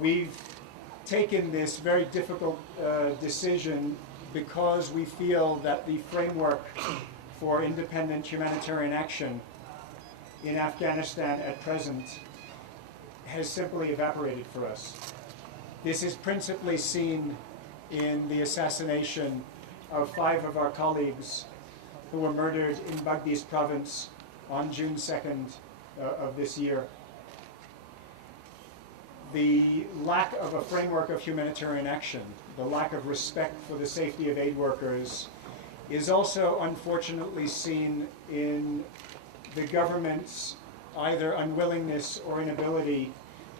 We've taken this very difficult decision because we feel that the framework for independent humanitarian action in Afghanistan at present has simply evaporated for us. This is principally seen in the assassination of 5 of our colleagues who were murdered in Badghis province on June 2nd of this year. The lack of a framework of humanitarian action, the lack of respect for the safety of aid workers, is also unfortunately seen in the government's either unwillingness or inability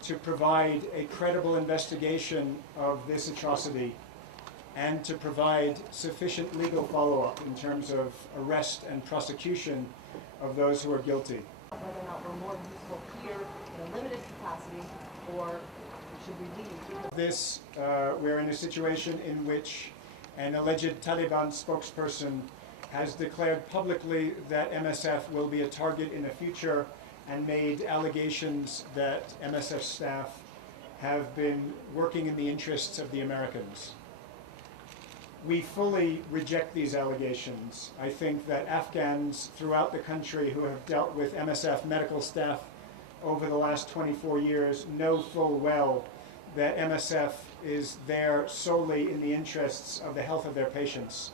to provide a credible investigation of this atrocity and to provide sufficient legal follow-up in terms of arrest and prosecution of those who are guilty. Whether or not we're more useful here in a limited capacity, or should we leave? We're in a situation in which an alleged Taliban spokesperson has declared publicly that MSF will be a target in the future and made allegations that MSF staff have been working in the interests of the Americans. We fully reject these allegations. I think that Afghans throughout the country who have dealt with MSF medical staff over the last 24 years know full well that MSF is there solely in the interests of the health of their patients.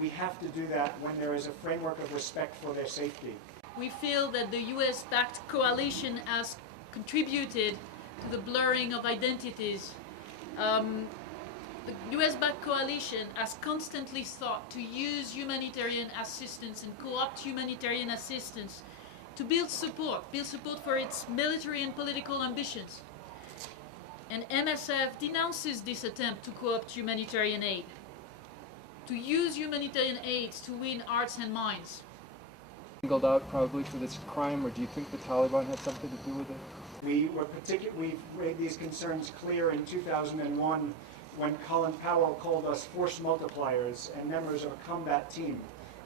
We have to do that when there is a framework of respect for their safety. We feel that the US-backed coalition has contributed to the blurring of identities. The US-backed coalition has constantly sought to use humanitarian assistance and co-opt humanitarian assistance to build support for its military and political ambitions. And MSF denounces this attempt to co-opt humanitarian aid, to use humanitarian aid to win hearts and minds. Singled out probably for this crime, or do you think the Taliban had something to do with it? We made these concerns clear in 2001 when Colin Powell called us force multipliers and members of a combat team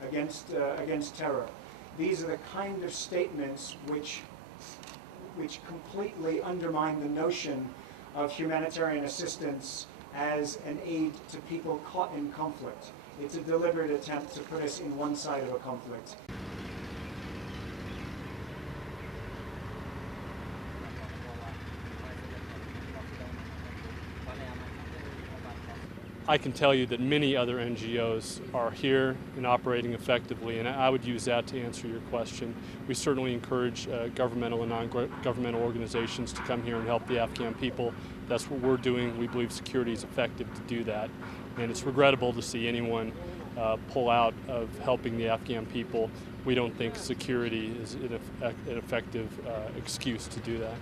against terror. These are the kind of statements which completely undermine the notion of humanitarian assistance as an aid to people caught in conflict. It's a deliberate attempt to put us in one side of a conflict. I can tell you that many other NGOs are here and operating effectively, and I would use that to answer your question. We certainly encourage governmental and non-governmental organizations to come here and help the Afghan people. That's what we're doing. We believe security is effective to do that, and it's regrettable to see anyone pull out of helping the Afghan people. We don't think security is an effective excuse to do that.